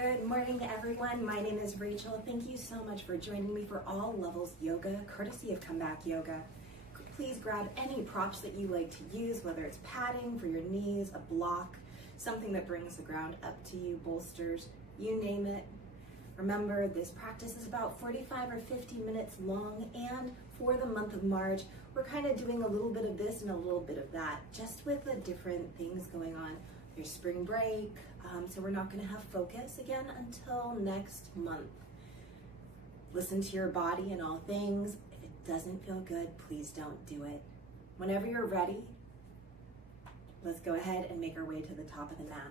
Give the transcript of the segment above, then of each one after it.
Good morning, everyone. My name is Rachel. Thank you so much for joining me for All Levels Yoga, courtesy of Comeback Yoga. Please grab any props that you like to use, whether it's padding for your knees, a block, something that brings the ground up to you, bolsters, you name it. Remember, this practice is about 45 or 50 minutes long, and for the month of March, we're kind of doing a little bit of this and a little bit of that, just with the different things going on. There's spring break, so we're not going to have focus again until next month. Listen to your body in all things. If it doesn't feel good, please don't do it. Whenever you're ready, let's go ahead and make our way to the top of the mat.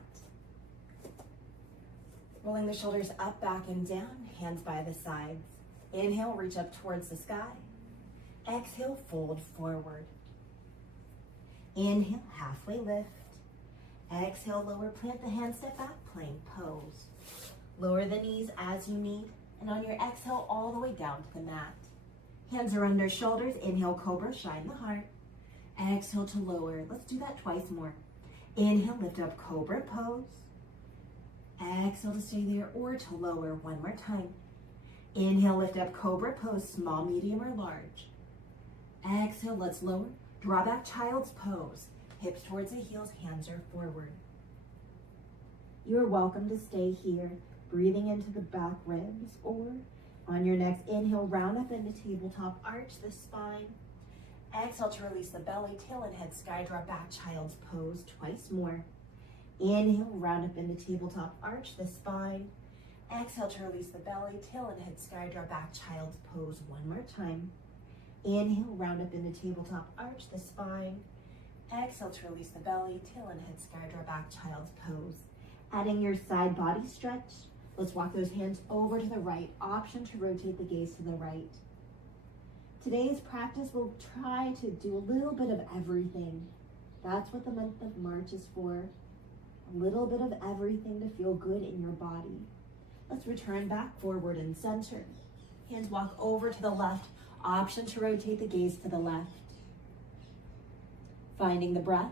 Rolling the shoulders up, back, and down, hands by the sides. Inhale, reach up towards the sky. Exhale, fold forward. Inhale, halfway lift. Exhale, lower, plant the hands, step back, plank pose. Lower the knees as you need, and on your exhale, all the way down to the mat. Hands are under shoulders. Inhale, cobra, shine the heart. Exhale to lower. Let's do that twice more. Inhale, lift up, cobra pose. Exhale to stay there or to lower one more time. Inhale, lift up, cobra pose, small, medium, or large. Exhale, let's lower. Draw back, child's pose. Hips towards the heels, hands are forward. You are welcome to stay here, breathing into the back ribs, or on your next inhale, round up into tabletop, arch the spine. Exhale to release the belly, tail and head, sky drop back, child's pose, twice more. Inhale, round up into tabletop, arch the spine. Exhale to release the belly, tail and head, sky drop back, child's pose, one more time. Inhale, round up into tabletop, arch the spine. Exhale to release the belly, tail and head, sky draw back, child's pose. Adding your side body stretch, let's walk those hands over to the right. Option to rotate the gaze to the right. Today's practice, we'll try to do a little bit of everything. That's what the month of March is for. A little bit of everything to feel good in your body. Let's return back, forward and center. Hands walk over to the left. Option to rotate the gaze to the left. Finding the breath,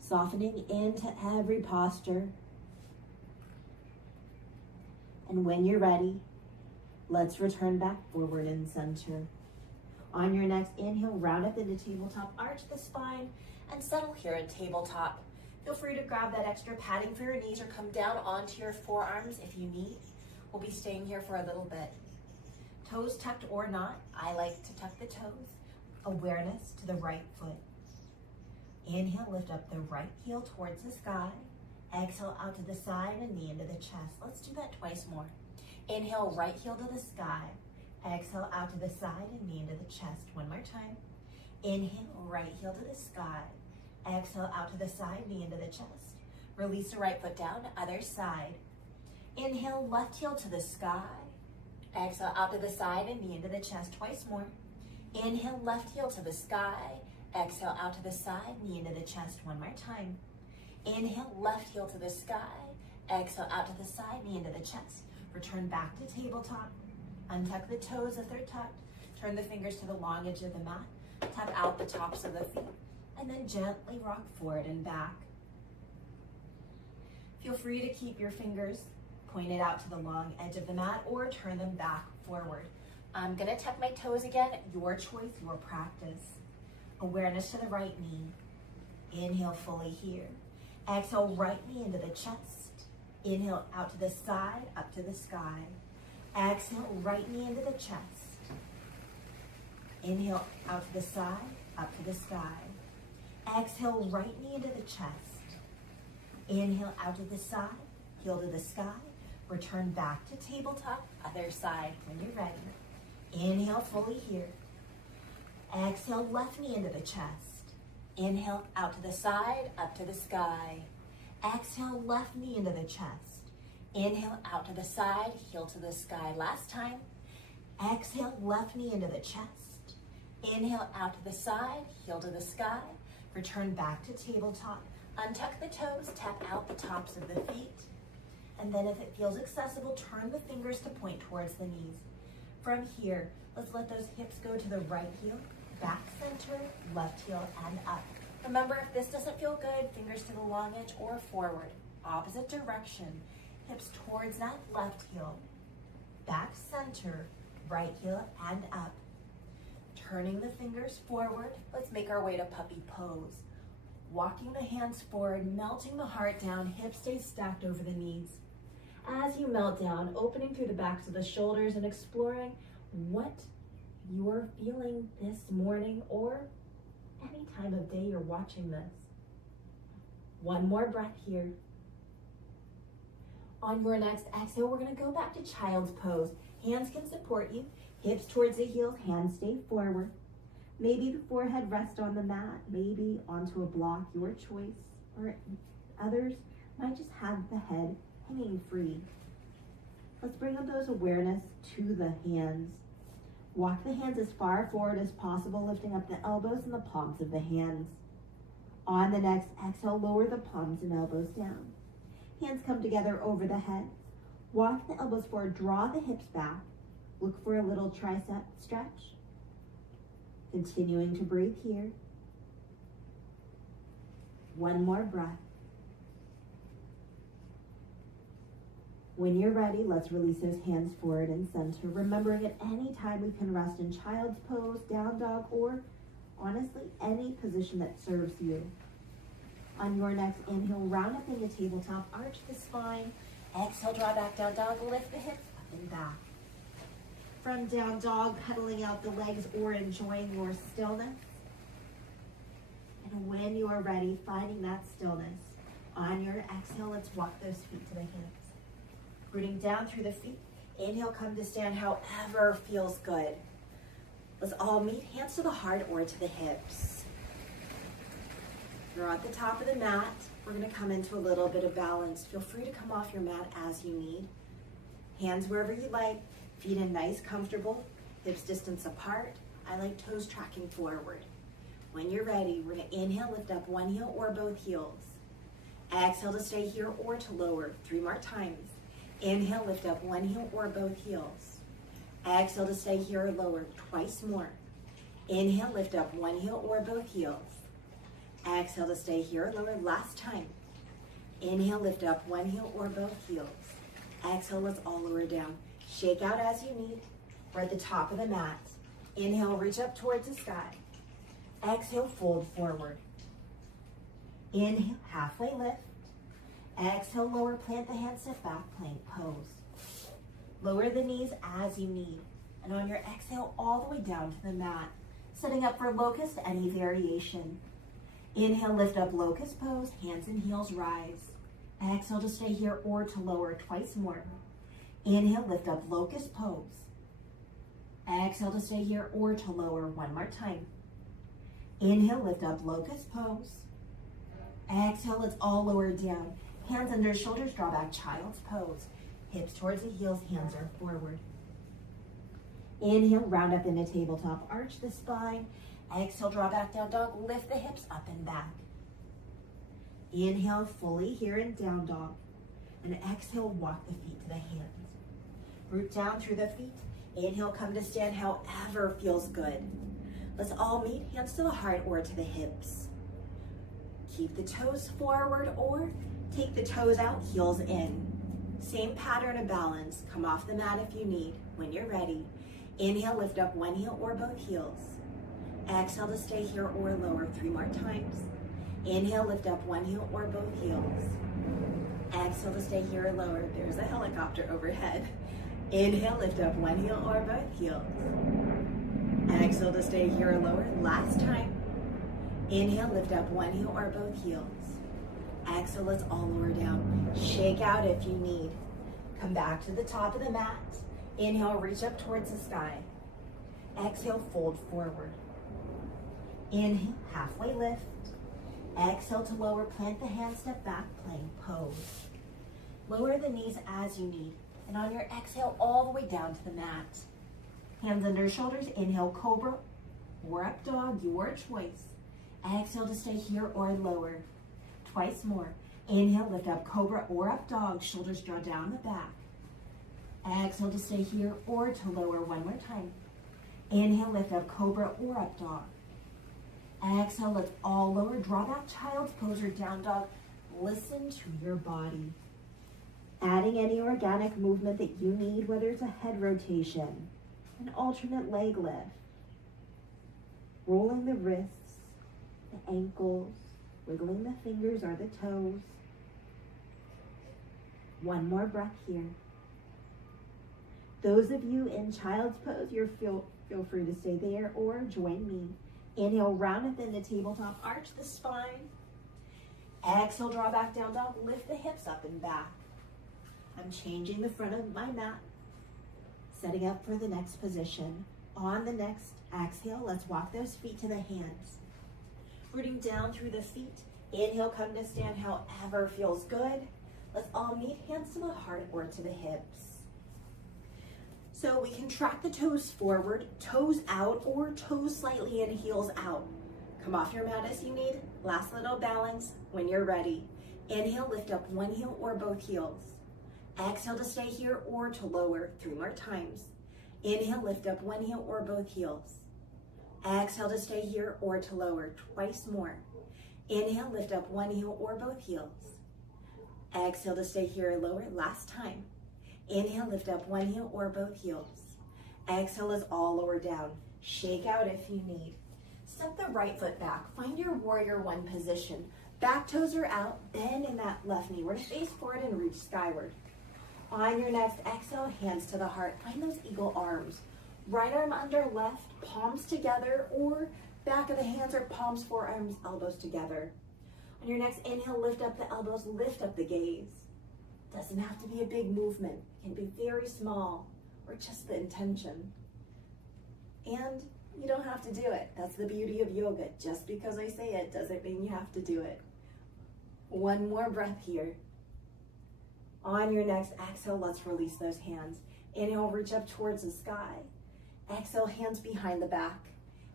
softening into every posture. And when you're ready, let's return back, forward and center. On your next inhale, round up into tabletop, arch the spine, and settle here in tabletop. Feel free to grab that extra padding for your knees or come down onto your forearms if you need. We'll be staying here for a little bit. Toes tucked or not, I like to tuck the toes. Awareness to the right foot. Inhale, lift up the right heel towards the sky. Exhale out to the side and knee into the chest. Let's do that twice more. Inhale, right heel to the sky. Exhale out to the side and knee into the chest. One more time. Inhale, right heel to the sky. Exhale out to the side, knee into the chest. Release the right foot down, other side. Inhale, left heel to the sky. Exhale out to the side and knee into the chest. Twice more. Inhale, left heel to the sky. Exhale out to the side, knee into the chest. One more time. Inhale, left heel to the sky. Exhale out to the side, knee into the chest. Return back to tabletop. Untuck the toes if they're tucked. Turn the fingers to the long edge of the mat. Tap out the tops of the feet. And then gently rock forward and back. Feel free to keep your fingers pointed out to the long edge of the mat or turn them back forward. I'm gonna tuck my toes again, your choice, your practice. Awareness to the right knee. Inhale fully here. Exhale, right knee into the chest. Inhale out to the side, up to the sky. Exhale, right knee into the chest. Inhale out to the side, up to the sky. Exhale, right knee into the chest. Inhale out to the side, heel to the sky. Return back to tabletop, other side when you're ready. Inhale fully here. Exhale, left knee into the chest. Inhale out to the side, up to the sky. Exhale, left knee into the chest. Inhale out to the side, heel to the sky. Last time. Exhale, left knee into the chest. Inhale out to the side, heel to the sky. Return back to tabletop. Untuck the toes, tap out the tops of the feet. And then if it feels accessible, turn the fingers to point towards the knees. From here, let's let those hips go to the right heel, back center, left heel, and up. Remember, if this doesn't feel good, fingers to the long edge or forward. opposite direction, hips towards that left heel, back center, right heel and up. Turning the fingers forward, let's make our way to puppy pose. Walking the hands forward, melting the heart down, hips stay stacked over the knees. As you melt down, opening through the backs of the shoulders and exploring what you're feeling this morning or any time of day you're watching this. One more breath here. On your next exhale, we're gonna go back to child's pose. Hands can support you, hips towards the heels, hands stay forward. Maybe the forehead rests on the mat, maybe onto a block, your choice, or others might just have the head hanging free. Let's bring up those awareness to the hands. Walk the hands as far forward as possible, lifting up the elbows and the palms of the hands. On the next exhale, lower the palms and elbows down. Hands come together over the head. Walk the elbows forward, draw the hips back. Look for a little tricep stretch. Continuing to breathe here. One more breath. When you're ready, let's release those hands forward and center, remembering at any time we can rest in child's pose, down dog, or honestly, any position that serves you. On your next inhale, round up into tabletop, arch the spine. Exhale, draw back, down dog, lift the hips up and back. From down dog, pedaling out the legs or enjoying your stillness. And when you are ready, finding that stillness. On your exhale, let's walk those feet to the hands. Rooting down through the feet. Inhale, come to stand however feels good. Let's all meet, hands to the heart or to the hips. You're at the top of the mat. We're gonna come into a little bit of balance. Feel free to come off your mat as you need. Hands wherever you like, feet in nice, comfortable, hips distance apart. I like toes tracking forward. When you're ready, we're gonna inhale, lift up one heel or both heels. Exhale to stay here or to lower, 3 more times. Inhale, lift up one heel or both heels. Exhale to stay here or lower, twice more. Inhale, lift up one heel or both heels. Exhale to stay here or lower, last time. Inhale, lift up one heel or both heels. Exhale, let's all lower down. Shake out as you need. We're at the top of the mat. Inhale, reach up towards the sky. Exhale, fold forward. Inhale, halfway lift. Exhale, lower, plant the hands, step back, plank pose. Lower the knees as you need. And on your exhale, all the way down to the mat. Setting up for locust, any variation. Inhale, lift up locust pose, hands and heels rise. Exhale to stay here or to lower, twice more. Inhale, lift up locust pose. Exhale to stay here or to lower, 1 more time. Inhale, lift up locust pose. Exhale, let's all lower down. Hands under shoulders, draw back child's pose. Hips towards the heels, hands are forward. Inhale, round up into tabletop, arch the spine. Exhale, draw back, down dog, lift the hips up and back. Inhale, fully here in down dog. And exhale, walk the feet to the hands. Root down through the feet. Inhale, come to stand however feels good. Let's all meet, hands to the heart or to the hips. Keep the toes forward or take the toes out, heels in. Same pattern of balance. Come off the mat if you need. When you're ready, inhale, lift up one heel or both heels. Exhale to stay here or lower, 3 more times. Inhale, lift up one heel or both heels. Exhale to stay here or lower. There's a helicopter overhead. Inhale, lift up one heel or both heels. Exhale to stay here or lower. Last time. Inhale, lift up one heel or both heels. Exhale, let's all lower down. Shake out if you need. Come back to the top of the mat. Inhale, reach up towards the sky. Exhale, fold forward. Inhale, halfway lift. Exhale to lower, plant the hands, step back, plank pose. Lower the knees as you need. And on your exhale, all the way down to the mat. Hands under shoulders, inhale, cobra or up dog, your choice. Exhale to stay here or lower. Twice more. Inhale, lift up cobra or up dog, shoulders draw down the back. Exhale to stay here or to lower, 1 more time. Inhale, lift up cobra or up dog. Exhale, let's all lower, draw back child's pose or down dog. listen to your body. Adding any organic movement that you need, whether it's a head rotation, an alternate leg lift, rolling the wrists, the ankles, wiggling the fingers or the toes. One more breath here. Those of you in child's pose, feel free to stay there or join me. Inhale, round up in the tabletop, arch the spine. Exhale, draw back down dog, lift the hips up and back. I'm changing the front of my mat, setting up for the next position. On the next exhale, let's walk those feet to the hands. Rooting down through the feet. Inhale, come to stand however feels good. Let's all meet hands to the heart or to the hips. So we can track the toes forward, toes out, or toes slightly in, heels out. Come off your mat as you need. Last little balance when you're ready. Inhale, lift up one heel or both heels. Exhale to stay here or to lower 3 more times. Inhale, lift up one heel or both heels. Exhale to stay here or to lower twice more. Inhale, lift up one heel or both heels. Exhale to stay here or lower, last time. Inhale, lift up one heel or both heels. Exhale is all lower down. Shake out if you need. Step the right foot back. Find your warrior one position. Back toes are out, bend in that left knee. We're gonna face forward and reach skyward. On your next exhale, hands to the heart. Find those eagle arms. Right arm under left, palms together, or back of the hands or palms, forearms, elbows together. On your next inhale, lift up the elbows, lift up the gaze. Doesn't have to be a big movement. It can be very small or just the intention. And you don't have to do it. That's the beauty of yoga. Just because I say it doesn't mean you have to do it. One more breath here. On your next exhale, let's release those hands. Inhale, reach up towards the sky. Exhale, hands behind the back.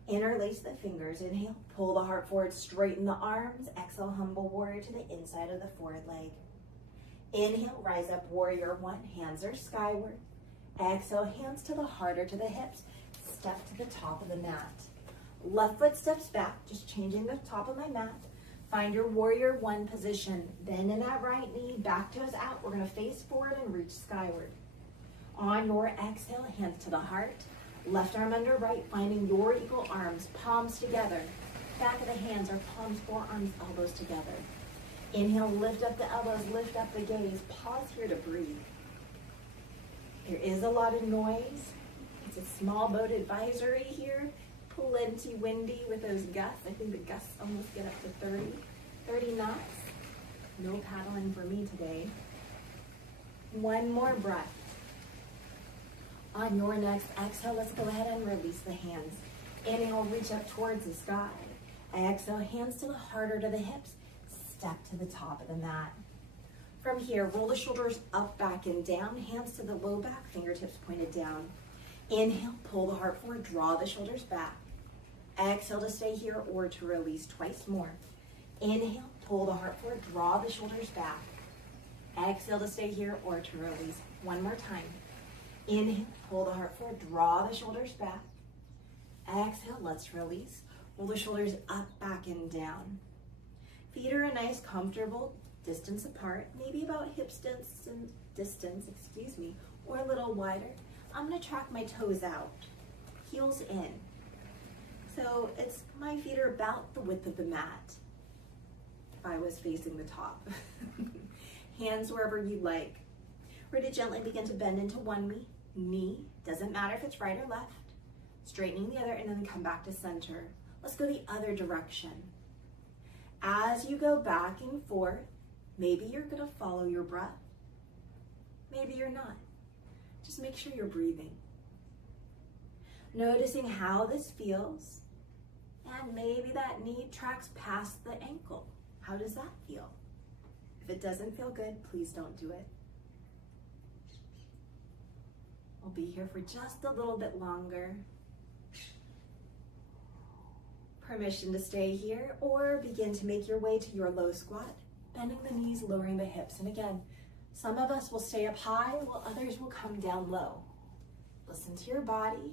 Interlace the fingers. Inhale, pull the heart forward, straighten the arms. Exhale, humble warrior to the inside of the forward leg. Inhale, rise up, warrior one. Hands are skyward. Exhale, hands to the heart or to the hips. Step to the top of the mat. Left foot steps back, just changing the top of my mat. Find your warrior one position. Bend in that right knee, back toes out. We're gonna face forward and reach skyward. On your exhale, hands to the heart. Left arm under right, finding your eagle arms, palms together. Back of the hands or palms, forearms, elbows together. Inhale, lift up the elbows, lift up the gaze. Pause here to breathe. There is a lot of noise. It's a small boat advisory here. Plenty windy with those gusts. I think the gusts almost get up to 30 knots. No paddling for me today. One more breath. On your next exhale, let's go ahead and release the hands. Inhale, reach up towards the sky. Exhale, hands to the heart or to the hips. Step to the top of the mat. From here, roll the shoulders up, back, and down. Hands to the low back, fingertips pointed down. Inhale, pull the heart forward, draw the shoulders back. Exhale to stay here or to release twice more. Inhale, pull the heart forward, draw the shoulders back. Exhale to stay here or to release. One more time. Inhale, pull the heart forward, draw the shoulders back. Exhale, let's release. Roll the shoulders up, back, and down. Feet are a nice, comfortable distance apart, maybe about hip distance, or a little wider. I'm gonna track my toes out, heels in. So my feet are about the width of the mat if I was facing the top. Hands wherever you like. We're to gently begin to bend into one knee. Doesn't matter if it's right or left. Straightening the other and then come back to center. Let's go the other direction. As you go back and forth, maybe you're gonna follow your breath. Maybe you're not. Just make sure you're breathing. Noticing how this feels, and maybe that knee tracks past the ankle. How does that feel? If it doesn't feel good, please don't do it. We'll be here for just a little bit longer. Permission to stay here or begin to make your way to your low squat, bending the knees, lowering the hips. And again, some of us will stay up high while others will come down low. Listen to your body.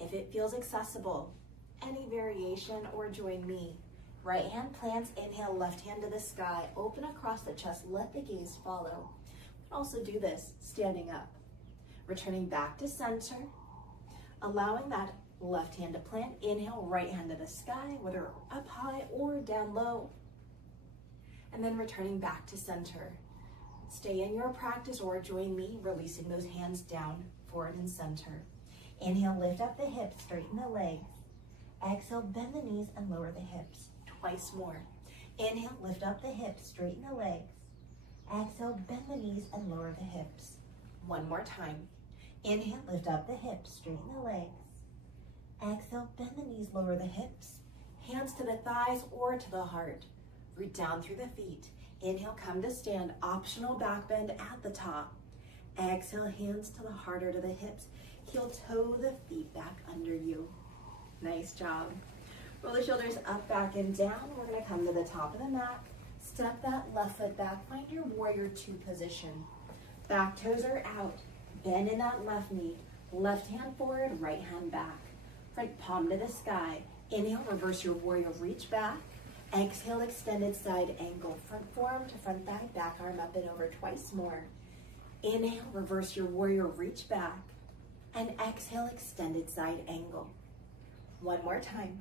If it feels accessible, any variation, or join me. Right hand plants, inhale, left hand to the sky, open across the chest, let the gaze follow. Also do this standing up. Returning back to center, allowing that left hand to plant, inhale, right hand to the sky, whether up high or down low. And then returning back to center. Stay in your practice or join me, releasing those hands down, forward and center. Inhale, lift up the hips, straighten the legs. Exhale, bend the knees and lower the hips. Twice more. Inhale, lift up the hips, straighten the legs. Exhale, bend the knees and lower the hips. One more time. Inhale, lift up the hips, straighten the legs. Exhale, bend the knees, lower the hips. Hands to the thighs or to the heart. Root down through the feet. Inhale, come to stand, optional back bend at the top. Exhale, hands to the heart or to the hips. Heel toe the feet back under you. Nice job. Roll the shoulders up, back, and down. We're gonna come to the top of the mat. Step that left foot back. Find your warrior two position. Back toes are out. Bend in that left knee. Left hand forward, right hand back. Front palm to the sky. Inhale, reverse your warrior, reach back. Exhale, extended side angle. Front forearm to front thigh, back arm up and over twice more. Inhale, reverse your warrior, reach back. And exhale, extended side angle. One more time.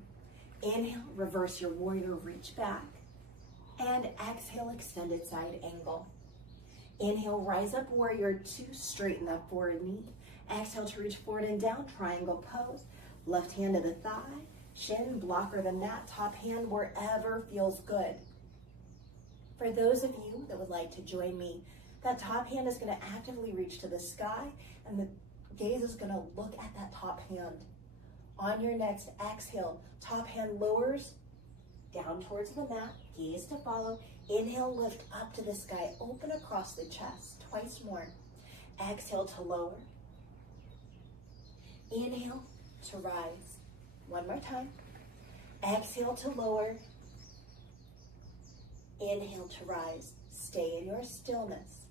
Inhale, reverse your warrior, reach back. And exhale, extended side angle. Inhale, rise up, warrior two, straighten that forward knee. Exhale to reach forward and down, triangle pose. Left hand to the thigh, shin, blocker the mat, top hand wherever feels good. For those of you that would like to join me, that top hand is gonna actively reach to the sky and the gaze is gonna look at that top hand. On your next exhale, top hand lowers down towards the mat, gaze to follow. Inhale, lift up to the sky, open across the chest, twice more. Exhale to lower. Inhale to rise. One more time. Exhale to lower. Inhale to rise. Stay in your stillness.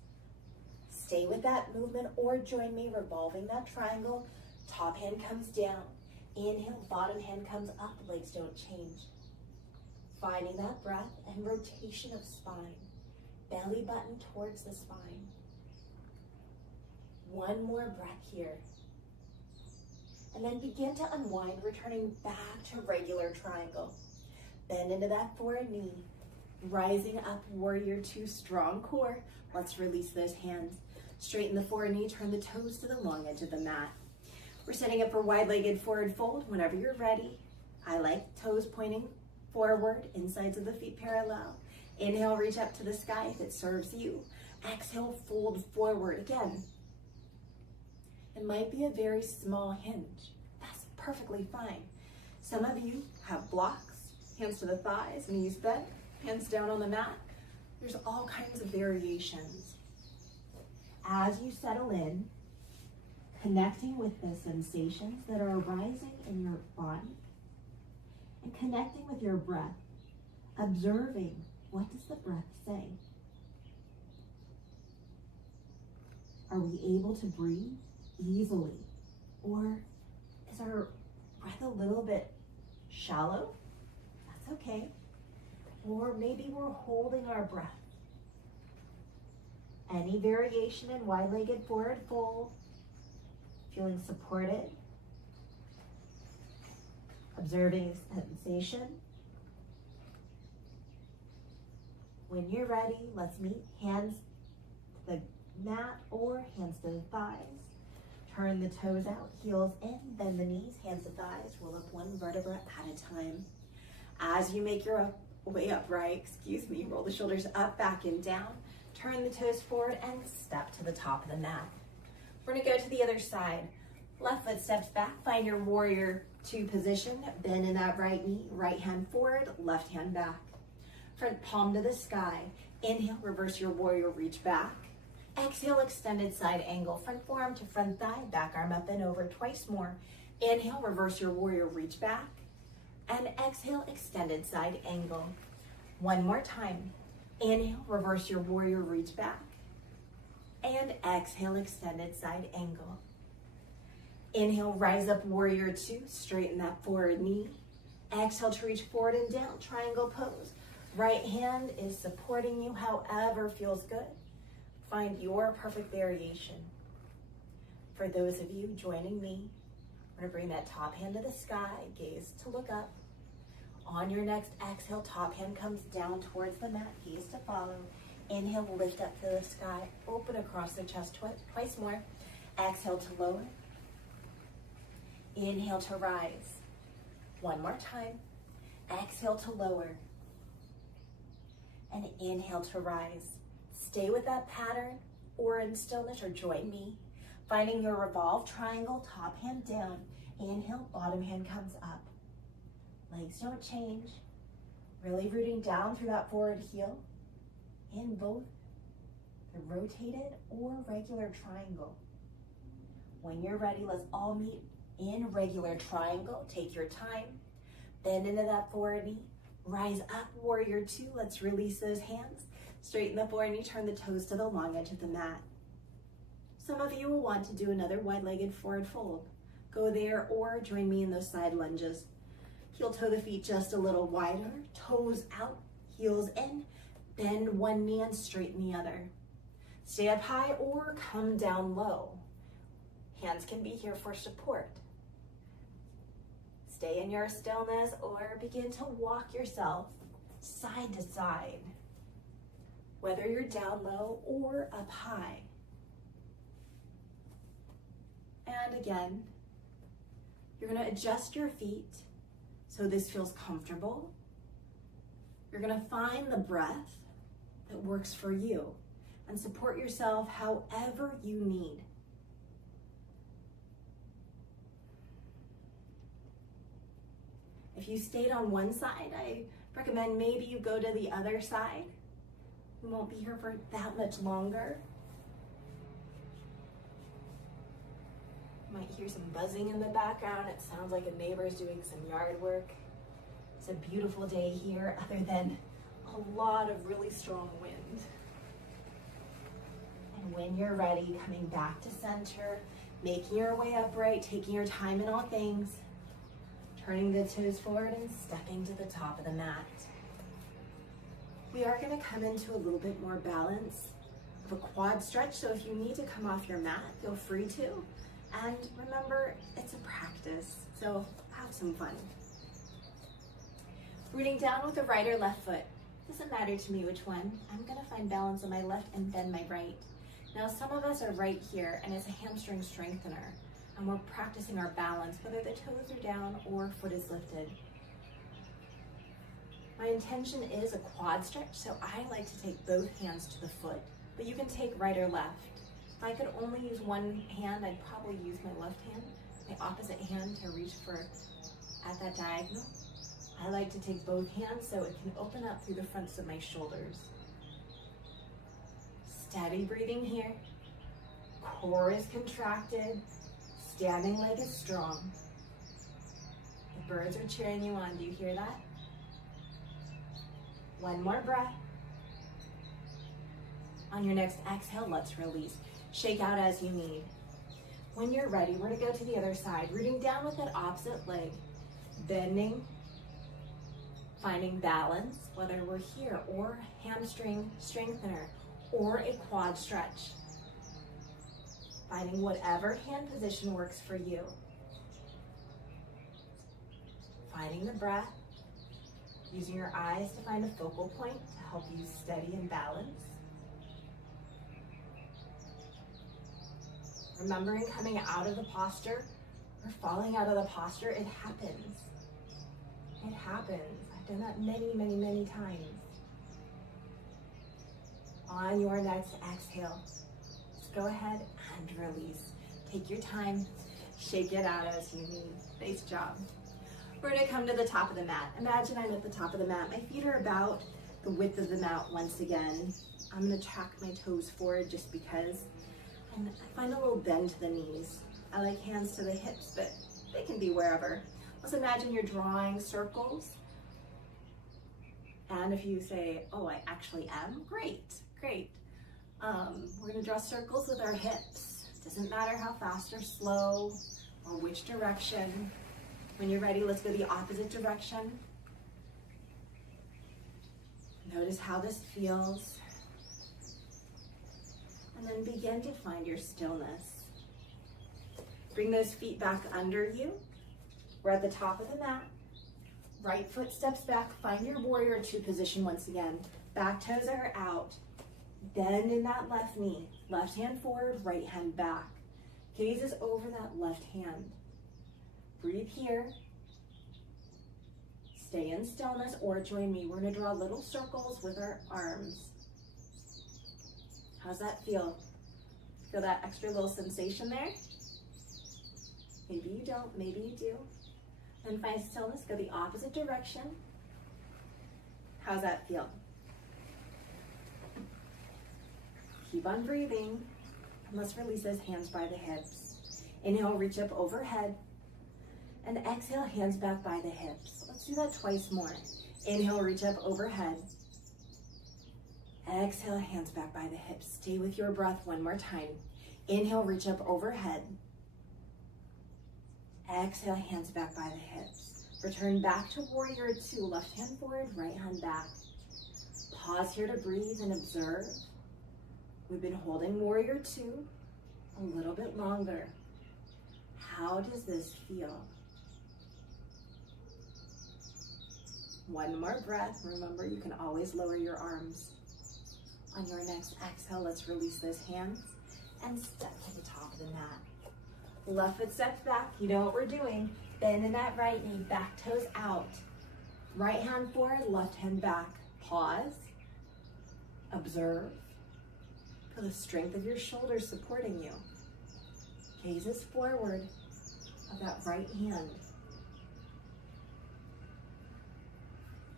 Stay with that movement or join me revolving that triangle. Top hand comes down. Inhale, bottom hand comes up, legs don't change. Finding that breath and rotation of spine. Belly button towards the spine. One more breath here. And then begin to unwind, returning back to regular triangle. Bend into that forward knee. Rising up, warrior two, strong core. Let's release those hands. Straighten the forward knee, turn the toes to the long edge of the mat. We're setting up for wide-legged forward fold whenever you're ready. I like toes pointing forward, insides of the feet parallel. Inhale, reach up to the sky if it serves you. Exhale, fold forward again. It might be a very small hinge. That's perfectly fine. Some of you have blocks, hands to the thighs, knees bent, hands down on the mat. There's all kinds of variations. As you settle in, connecting with the sensations that are arising in your body and connecting with your breath, observing what does the breath say? Are we able to breathe easily? Or is our breath a little bit shallow? That's okay. Or maybe we're holding our breath. Any variation in wide-legged forward fold, feeling supported, observing sensation. When you're ready, let's meet hands to the mat or hands to the thighs. Turn the toes out, heels in, bend the knees, hands to thighs, roll up one vertebra at a time. As you make your way upright, roll the shoulders up, back, and down. Turn the toes forward and step to the top of the mat. We're gonna go to the other side. Left foot steps back, find your warrior two position, bend in that right knee, right hand forward, left hand back. Front palm to the sky. Inhale, reverse your warrior, reach back. Exhale, extended side angle, front forearm to front thigh, back arm up and over twice more. Inhale, reverse your warrior, reach back. And exhale, extended side angle. One more time. Inhale, reverse your warrior, reach back. And exhale, extended side angle. Inhale, rise up, warrior two, straighten that forward knee. Exhale to reach forward and down, triangle pose. Right hand is supporting you however feels good. Find your perfect variation. For those of you joining me, we're gonna bring that top hand to the sky, gaze to look up. On your next exhale, top hand comes down towards the mat, gaze to follow. Inhale, lift up to the sky, open across the chest twice more. Exhale to lower. Inhale to rise. One more time. Exhale to lower. And inhale to rise. Stay with that pattern or in stillness or join me. Finding your revolve triangle, top hand down. Inhale, bottom hand comes up. Legs don't change. Really rooting down through that forward heel in both the rotated or regular triangle. When you're ready, let's all meet in regular triangle. Take your time. Bend into that forward knee. Rise up, warrior two. Let's release those hands. Straighten the forward knee, turn the toes to the long edge of the mat. Some of you will want to do another wide-legged forward fold. Go there or join me in those side lunges. Heel toe the feet just a little wider, toes out, heels in, bend one knee and straighten the other. Stay up high or come down low. Hands can be here for support. Stay in your stillness or begin to walk yourself side to side, whether you're down low or up high. And again, you're gonna adjust your feet so this feels comfortable. You're gonna find the breath that works for you and support yourself however you need. If you stayed on one side, I recommend maybe you go to the other side. We won't be here for that much longer. You might hear some buzzing in the background. It sounds like a neighbor's doing some yard work. It's a beautiful day here, other than a lot of really strong wind. And when you're ready, coming back to center, making your way upright, taking your time in all things, turning the toes forward and stepping to the top of the mat. We are gonna come into a little bit more balance of a quad stretch, so if you need to come off your mat, feel free to. And remember, it's a practice, so have some fun. Rooting down with the right or left foot. Doesn't matter to me which one. I'm gonna find balance on my left and bend my right. Now some of us are right here and it's a hamstring strengthener. And we're practicing our balance, whether the toes are down or foot is lifted. My intention is a quad stretch, so I like to take both hands to the foot, but you can take right or left. If I could only use one hand, I'd probably use my left hand, my opposite hand to reach for at that diagonal. I like to take both hands so it can open up through the fronts of my shoulders. Steady breathing here. Core is contracted. Standing leg is strong. The birds are cheering you on. Do you hear that? One more breath. On your next exhale, let's release. Shake out as you need. When you're ready, we're gonna go to the other side, rooting down with that opposite leg, bending, finding balance, whether we're here or hamstring strengthener or a quad stretch. Finding whatever hand position works for you. Finding the breath, using your eyes to find a focal point to help you steady and balance. Remembering coming out of the posture or falling out of the posture, it happens. It happens. I've done that many, many, many times. On your next exhale, just go ahead and release. Take your time, shake it out as you need. Nice job. We're gonna come to the top of the mat. Imagine I'm at the top of the mat. My feet are about the width of the mat once again. I'm gonna track my toes forward just because. And I find a little bend to the knees. I like hands to the hips, but they can be wherever. Let's imagine you're drawing circles. And if you say, oh, I actually am, great, great. We're gonna draw circles with our hips. Doesn't matter how fast or slow or which direction. When you're ready, let's go the opposite direction. Notice how this feels. And then begin to find your stillness. Bring those feet back under you. We're at the top of the mat. Right foot steps back. Find your warrior two position once again. Back toes are out. Bend in that left knee. Left hand forward, right hand back. Gaze is over that left hand. Breathe here. Stay in stillness or join me. We're going to draw little circles with our arms. How's that feel? Feel that extra little sensation there? Maybe you don't, maybe you do. Then find stillness, go the opposite direction. How's that feel? Keep on breathing. And let's release those hands by the hips. Inhale, reach up overhead. And exhale, hands back by the hips. Let's do that twice more. Inhale, reach up overhead. Exhale, hands back by the hips. Stay with your breath one more time. Inhale, reach up overhead. Exhale, hands back by the hips. Return back to warrior two. Left hand forward, right hand back. Pause here to breathe and observe. We've been holding warrior two a little bit longer. How does this feel? One more breath. Remember, you can always lower your arms. On your next exhale, let's release those hands and step to the top of the mat. Left foot steps back. You know what we're doing. Bend in that right knee, back toes out. Right hand forward, left hand back. Pause. Observe. Feel the strength of your shoulders supporting you. Gaze is forward of that right hand.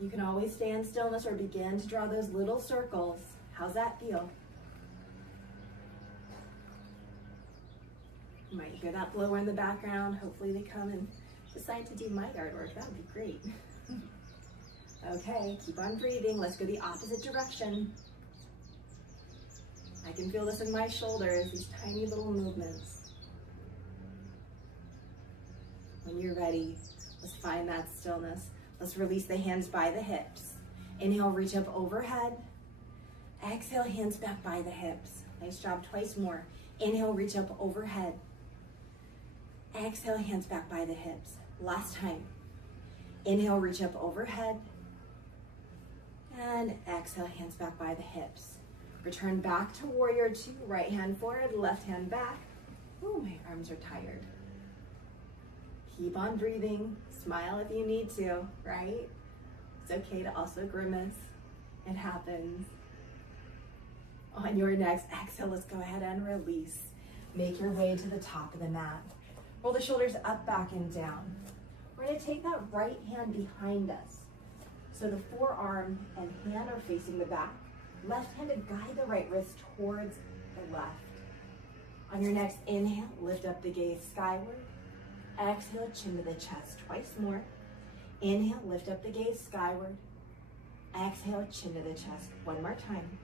You can always stay in stillness or begin to draw those little circles. How's that feel? You might hear that blower in the background. Hopefully they come and decide to do my yard work. That would be great. Okay, keep on breathing. Let's go the opposite direction. I can feel this in my shoulders, these tiny little movements. When you're ready, let's find that stillness. Let's release the hands by the hips. Inhale, reach up overhead. Exhale, hands back by the hips. Nice job, twice more. Inhale, reach up overhead. Exhale, hands back by the hips. Last time. Inhale, reach up overhead. And exhale, hands back by the hips. Return back to warrior two. Right hand forward, left hand back. Ooh, my arms are tired. Keep on breathing. Smile if you need to, right? It's okay to also grimace. It happens. On your next exhale, let's go ahead and release. Make your way to the top of the mat. Roll the shoulders up, back, and down. We're going to take that right hand behind us. So the forearm and hand are facing the back. Left hand to guide the right wrist towards the left. On your next inhale, lift up the gaze skyward. Exhale, chin to the chest. Twice more. Inhale, lift up the gaze skyward. Exhale, chin to the chest. One more time.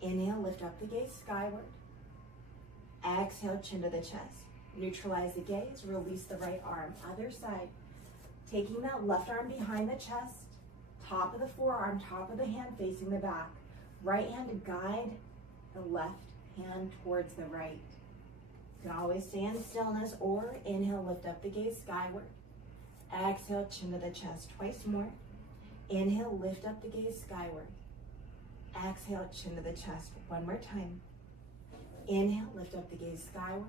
Inhale, lift up the gaze skyward. Exhale, chin to the chest. Neutralize the gaze, release the right arm. Other side. Taking that left arm behind the chest, top of the forearm, top of the hand facing the back. Right hand to guide the left hand towards the right. You can always stay in stillness or inhale, lift up the gaze skyward. Exhale, chin to the chest. Twice more. Inhale, lift up the gaze skyward. Exhale, chin to the chest. One more time. Inhale, lift up the gaze skyward.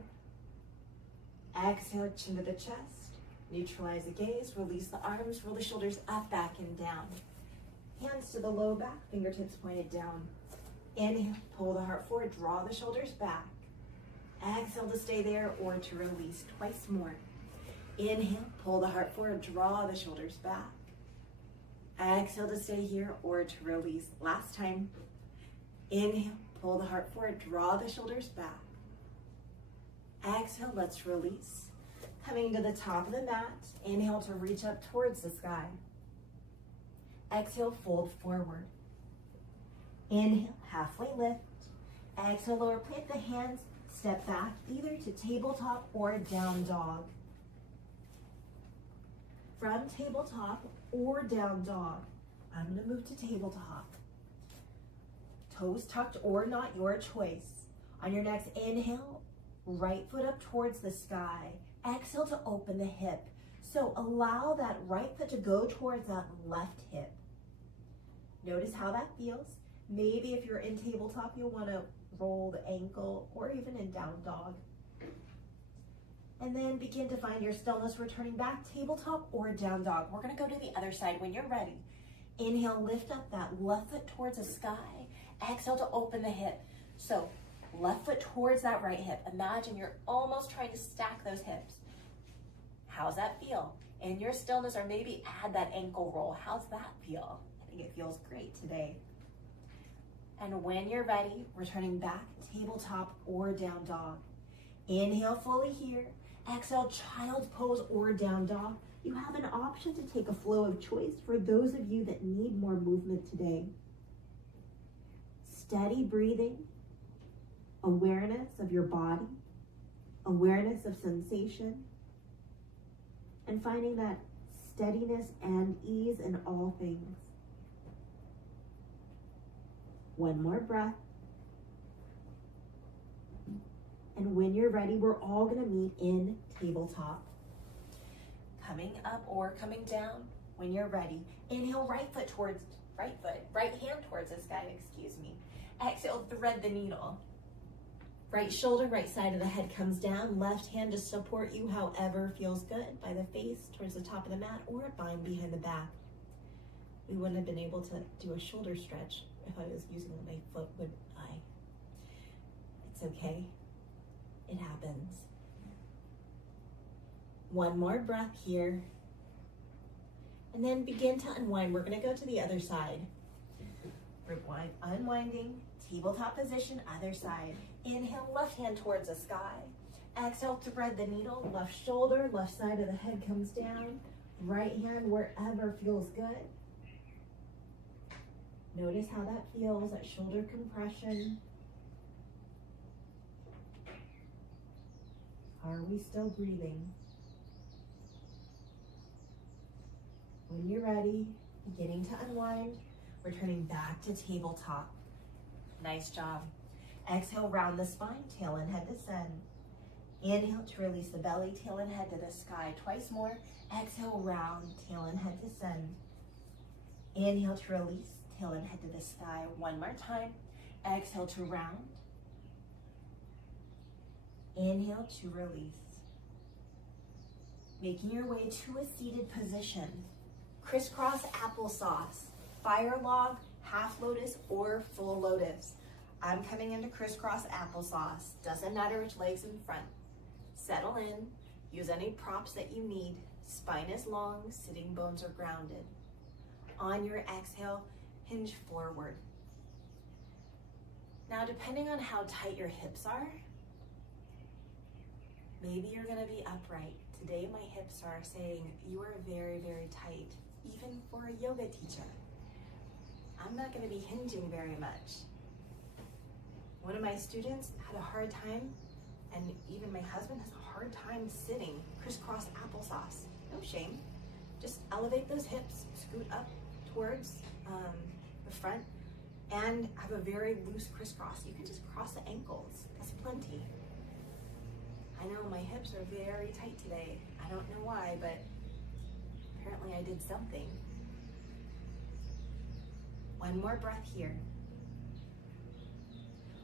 Exhale, chin to the chest. Neutralize the gaze, release the arms, roll the shoulders up, back, and down. Hands to the low back, fingertips pointed down. Inhale, pull the heart forward, draw the shoulders back. Exhale to stay there or to release. Twice more. Inhale, pull the heart forward, draw the shoulders back. Exhale to stay here or to release. Last time. Inhale, pull the heart forward, draw the shoulders back. Exhale, let's release. Coming to the top of the mat, inhale to reach up towards the sky. Exhale, fold forward. Inhale, halfway lift. Exhale, lower, plant the hands, step back either to tabletop or down dog. from tabletop or down dog. I'm gonna move to tabletop. Toes tucked or not, your choice. On your next inhale, right foot up towards the sky. Exhale to open the hip. So allow that right foot to go towards that left hip. Notice how that feels. Maybe if you're in tabletop, you'll want to roll the ankle or even in down dog. And then begin to find your stillness, returning back tabletop or down dog. We're gonna go to the other side when you're ready. Inhale, lift up that left foot towards the sky. Exhale to open the hip. So left foot towards that right hip. Imagine you're almost trying to stack those hips. How's that feel? In your stillness, or maybe add that ankle roll. How's that feel? I think it feels great today. And when you're ready, returning back, tabletop or down dog. Inhale fully here. Exhale, child's pose or down dog. You have an option to take a flow of choice for those of you that need more movement today. Steady breathing, awareness of your body, awareness of sensation, and finding that steadiness and ease in all things. One more breath. And when you're ready, we're all gonna meet in tabletop. Coming up or coming down when you're ready. Inhale, right hand towards the sky, excuse me. Exhale, thread the needle. Right shoulder, right side of the head comes down. Left hand to support you however feels good, by the face towards the top of the mat or a bind behind the back. We wouldn't have been able to do a shoulder stretch if I was using my foot, would I? It's okay. It happens. One more breath here. And then begin to unwind. We're gonna go to the other side. Unwinding, tabletop position, other side. Inhale, left hand towards the sky. Exhale, thread the needle. Left shoulder, left side of the head comes down. Right hand wherever feels good. Notice how that feels, that shoulder compression. Are we still breathing? When you're ready, beginning to unwind, returning back to tabletop. Nice job. Exhale, round the spine, tail and head descend. Inhale to release the belly, tail and head to the sky. Twice more. Exhale, round, tail and head descend. Inhale to release, tail and head to the sky. One more time. Exhale to round. Inhale to release. Making your way to a seated position. Crisscross applesauce, fire log, half lotus, or full lotus. I'm coming into crisscross applesauce. Doesn't matter which leg's in front. Settle in. Use any props that you need. Spine is long, sitting bones are grounded. On your exhale, hinge forward. Now, depending on how tight your hips are, maybe you're gonna be upright. Today, my hips are saying you are very, very tight, even for a yoga teacher. I'm not gonna be hinging very much. One of my students had a hard time, and even my husband has a hard time sitting crisscross applesauce. No shame. Just elevate those hips, scoot up towards the front, and have a very loose crisscross. You can just cross the ankles. That's plenty. I know my hips are very tight today. I don't know why, but apparently I did something. One more breath here.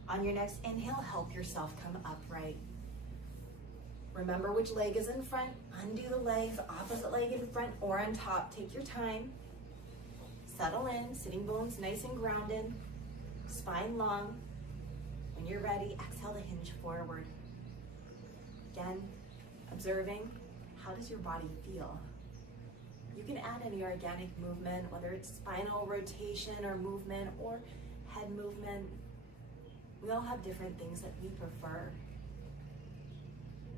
On your next inhale, help yourself come upright. Remember which leg is in front. Undo the legs, opposite leg in front or on top. Take your time. Settle in, sitting bones nice and grounded. Spine long. When you're ready, exhale to hinge forward. Again, observing, how does your body feel? You can add any organic movement, whether it's spinal rotation or movement or head movement. We all have different things that we prefer.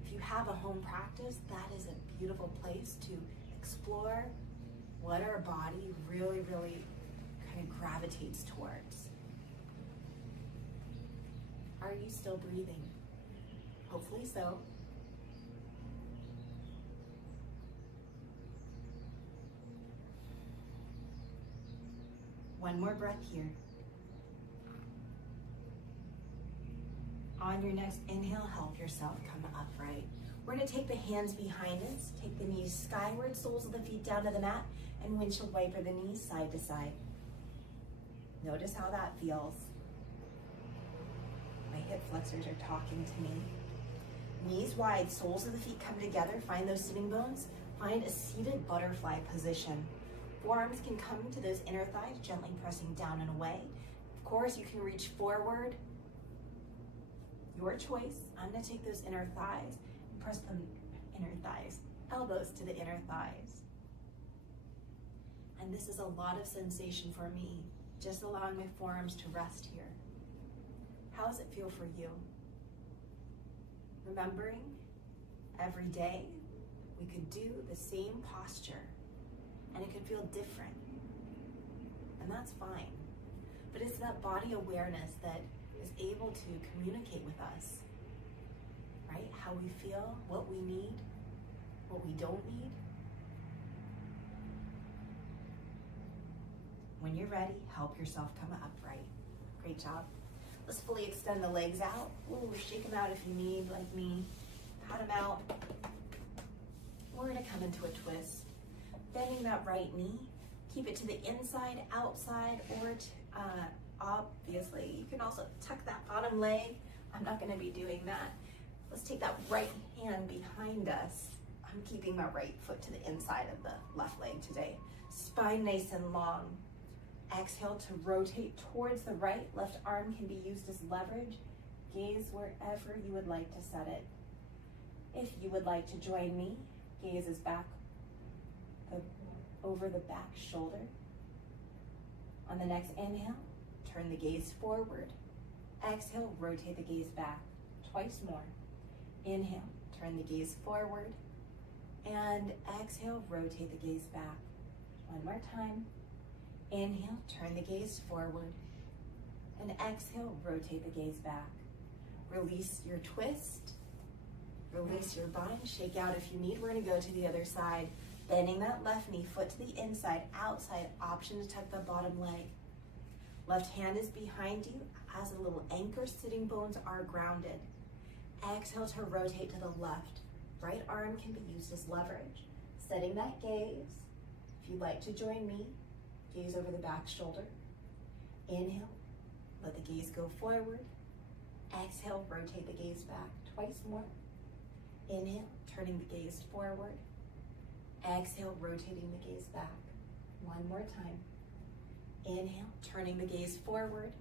If you have a home practice, that is a beautiful place to explore what our body really, really kind of gravitates towards. Are you still breathing? Hopefully so. One more breath here. On your next inhale, help yourself come upright. We're gonna take the hands behind us, take the knees skyward, soles of the feet down to the mat, and windshield wiper the knees side to side. Notice how that feels. My hip flexors are talking to me. Knees wide, soles of the feet come together, find those sitting bones, find a seated butterfly position. Forearms can come to those inner thighs, gently pressing down and away. Of course, you can reach forward. Your choice. I'm gonna take those inner thighs and press them, inner thighs, elbows to the inner thighs. And this is a lot of sensation for me, just allowing my forearms to rest here. How does it feel for you? Remembering every day we could do the same posture and it could feel different. And that's fine. But it's that body awareness that is able to communicate with us, right? How we feel, what we need, what we don't need. When you're ready, help yourself come upright. Great job. Let's fully extend the legs out. Ooh, shake them out if you need, like me. Pat them out. We're gonna come into a twist. Bending that right knee. Keep it to the inside, outside, or obviously, you can also tuck that bottom leg. I'm not gonna be doing that. Let's take that right hand behind us. I'm keeping my right foot to the inside of the left leg today. Spine nice and long. Exhale to rotate towards the right. Left arm can be used as leverage. Gaze wherever you would like to set it. If you would like to join me, gaze is back over the back shoulder. On the next inhale, turn the gaze forward. Exhale, rotate the gaze back. Twice more. Inhale, turn the gaze forward. And exhale, rotate the gaze back. One more time. Inhale, turn the gaze forward. And exhale, rotate the gaze back. Release your twist. Release your bind. Shake out if you need. We're gonna go to the other side. Bending that left knee, foot to the inside, outside. Option to tuck the bottom leg. Left hand is behind you as a little anchor. Sitting bones are grounded. Exhale to rotate to the left. Right arm can be used as leverage. Setting that gaze. If you'd like to join me, gaze over the back shoulder. Inhale, let the gaze go forward. Exhale, rotate the gaze back. Twice more. Inhale, turning the gaze forward. Exhale, rotating the gaze back. One more time. Inhale, turning the gaze forward.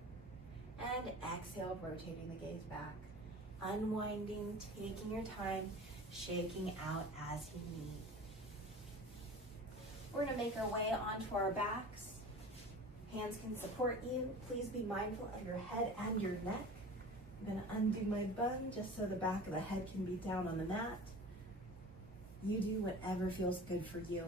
And exhale, rotating the gaze back. Unwinding, taking your time, shaking out as you need. We're gonna make our way onto our backs. Hands can support you. Please be mindful of your head and your neck. I'm gonna undo my bun just so the back of the head can be down on the mat. You do whatever feels good for you.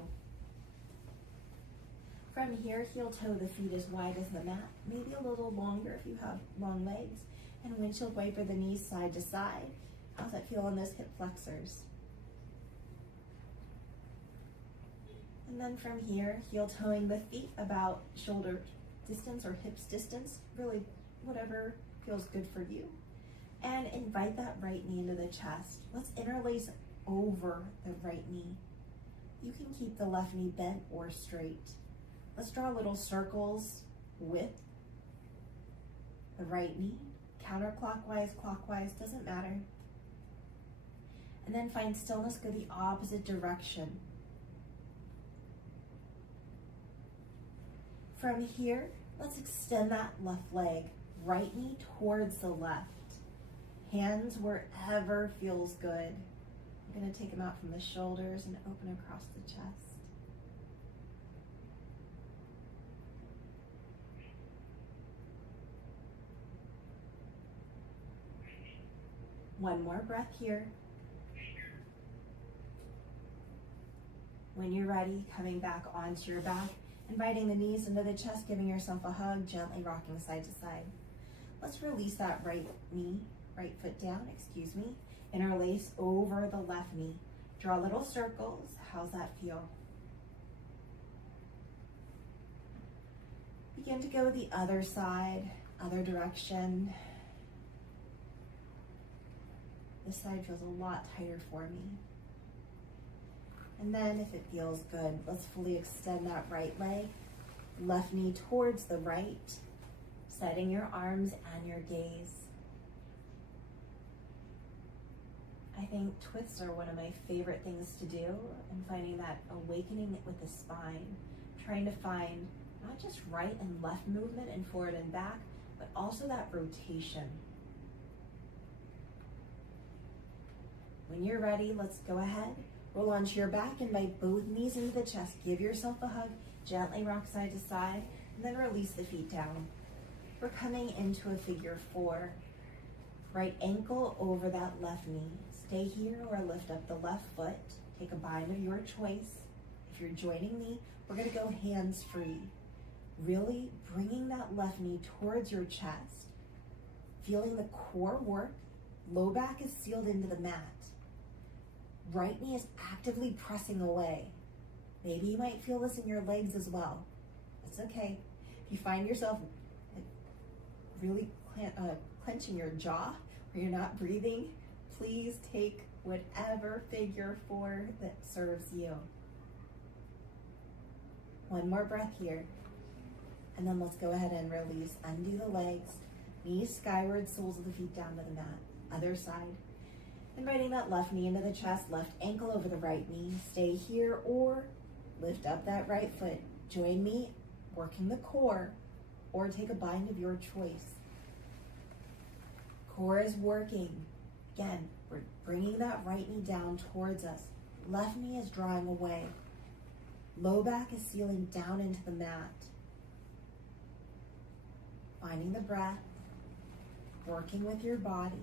From here, heel toe the feet as wide as the mat, maybe a little longer if you have long legs, and windshield wiper the knees side to side. How's that feel on those hip flexors? And then from here, heel toeing the feet about shoulder distance or hips distance, really whatever feels good for you. And invite that right knee into the chest. Let's interlace over the right knee. You can keep the left knee bent or straight. Let's draw little circles with the right knee, counterclockwise, clockwise, doesn't matter. And then find stillness, go the opposite direction. From here, let's extend that left leg, right knee towards the left. Hands wherever feels good. I'm gonna take them out from the shoulders and open across the chest. One more breath here. When you're ready, coming back onto your back, inviting the knees into the chest, giving yourself a hug, gently rocking side to side. Let's release that right knee, right foot down, interlace over the left knee. Draw little circles. How's that feel? Begin to go the other side, other direction. This side feels a lot tighter for me. And then if it feels good, let's fully extend that right leg. Left knee towards the right, setting your arms and your gaze. I think twists are one of my favorite things to do, and finding that awakening with the spine, trying to find not just right and left movement and forward and back, but also that rotation. When you're ready, let's go ahead. Roll onto your back, invite both knees into the chest. Give yourself a hug, gently rock side to side, and then release the feet down. We're coming into a figure 4. Right ankle over that left knee. Stay here or lift up the left foot. Take a bind of your choice. If you're joining me, we're gonna go hands free. Really bringing that left knee towards your chest. Feeling the core work. Low back is sealed into the mat. Right knee is actively pressing away. Maybe you might feel this in your legs as well. It's okay. If you find yourself really clenching your jaw or you're not breathing, please take whatever figure 4 that serves you. One more breath here. And then let's go ahead and release. Undo the legs. Knees skyward, soles of the feet down to the mat. Other side. Inviting that left knee into the chest, left ankle over the right knee. Stay here or lift up that right foot. Join me working the core or take a bind of your choice. Core is working. Again, we're bringing that right knee down towards us. Left knee is drawing away. Low back is sealing down into the mat. Finding the breath, working with your body.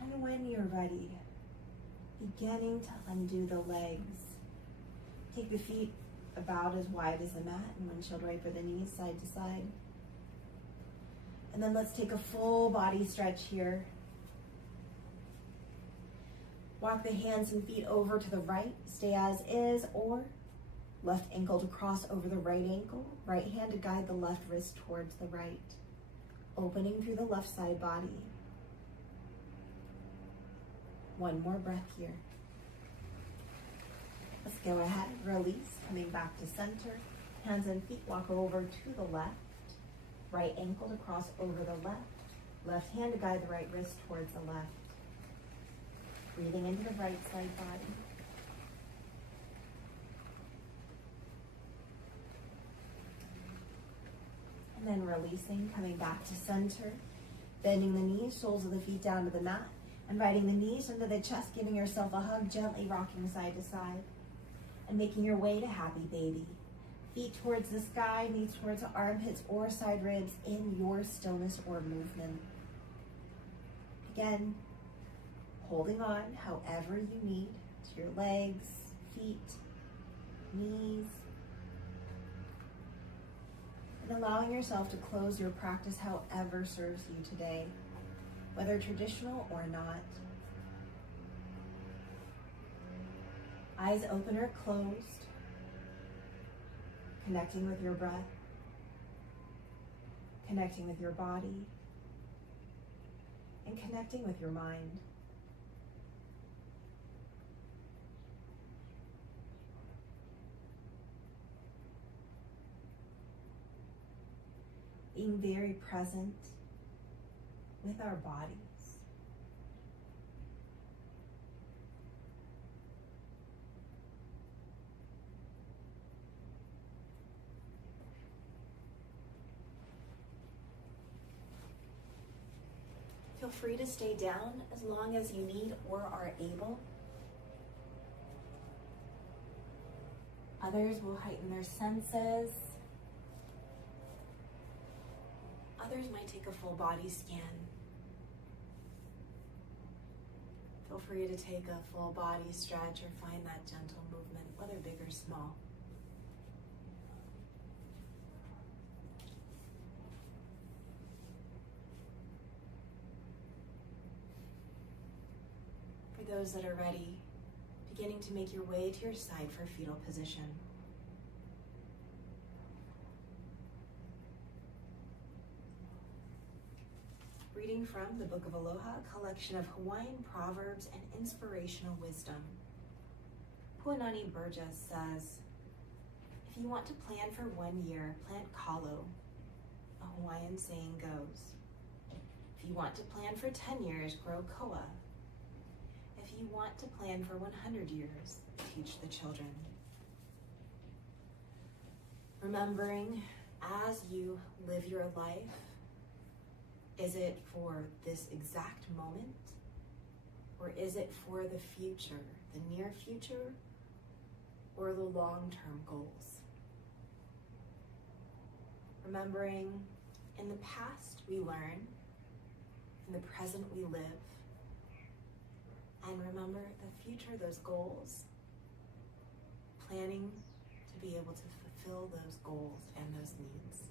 And when you're ready, beginning to undo the legs. Take the feet about as wide as the mat and windshield right for the knees, side to side. And then let's take a full body stretch here. Walk the hands and feet over to the right, stay as is, or left ankle to cross over the right ankle, right hand to guide the left wrist towards the right, opening through the left side body. One more breath here. Let's go ahead, release, coming back to center. Hands and feet walk over to the left. Right ankle to cross over the left. Left hand to guide the right wrist towards the left. Breathing into the right side body. And then releasing, coming back to center. Bending the knees, soles of the feet down to the mat. Inviting the knees into the chest, giving yourself a hug, gently rocking side to side. And making your way to happy baby. Feet towards the sky, knees towards the armpits or side ribs in your stillness or movement. Again, holding on however you need to your legs, feet, knees. And allowing yourself to close your practice however serves you today, whether traditional or not. Eyes open or closed, connecting with your breath, connecting with your body, and connecting with your mind. Being very present with our bodies. Feel free to stay down as long as you need or are able. Others will heighten their senses. Others might take a full body scan. Feel free to take a full body stretch or find that gentle movement, whether big or small. For those that are ready, beginning to make your way to your side for fetal position. Reading from the Book of Aloha, a collection of Hawaiian proverbs and inspirational wisdom. Puanani Burgess says, "If you want to plan for 1 year, plant kalo," a Hawaiian saying goes. "If you want to plan for 10 years, grow koa. If you want to plan for 100 years, teach the children." Remembering as you live your life, is it for this exact moment? Or is it for the future, the near future, or the long-term goals? Remembering in the past we learn, in the present we live, and remember the future, those goals, planning to be able to fulfill those goals and those needs.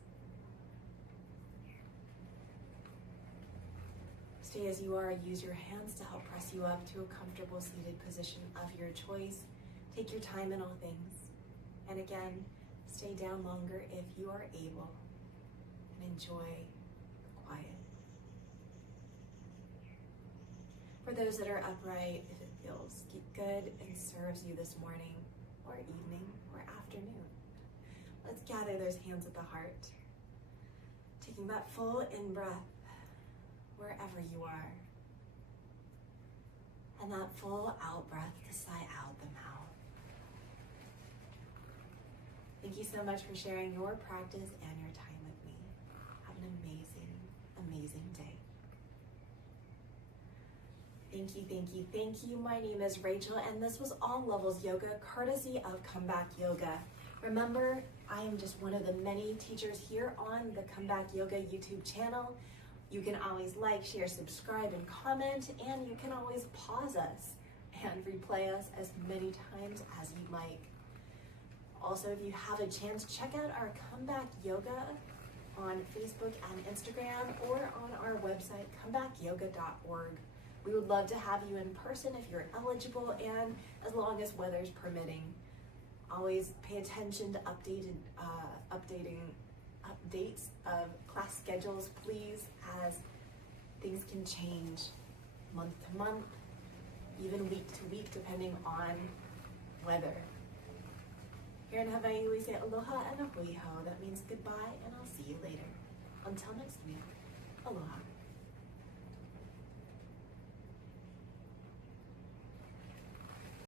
Stay as you are, use your hands to help press you up to a comfortable seated position of your choice. Take your time in all things. And again, stay down longer if you are able, and enjoy the quiet. For those that are upright, if it feels good and serves you this morning or evening or afternoon, let's gather those hands at the heart. Taking that full in-breath wherever you are, and that full out-breath to sigh out the mouth. Thank you so much for sharing your practice and your time with me. Have an amazing, amazing day. Thank you, thank you, thank you. My name is Rachel, and this was All Levels Yoga, courtesy of Comeback Yoga. Remember, I am just one of the many teachers here on the Comeback Yoga YouTube channel. You can always like, share, subscribe, and comment, and you can always pause us and replay us as many times as you like. Also, if you have a chance, check out our Comeback Yoga on Facebook and Instagram, or on our website, comebackyoga.org. We would love to have you in person if you're eligible, and as long as weather's permitting. Always pay attention to updates of class schedules, please, as things can change month to month, even week to week, depending on weather. Here in Hawaii, we say aloha and a hui hou. That means goodbye, and I'll see you later. Until next week, aloha.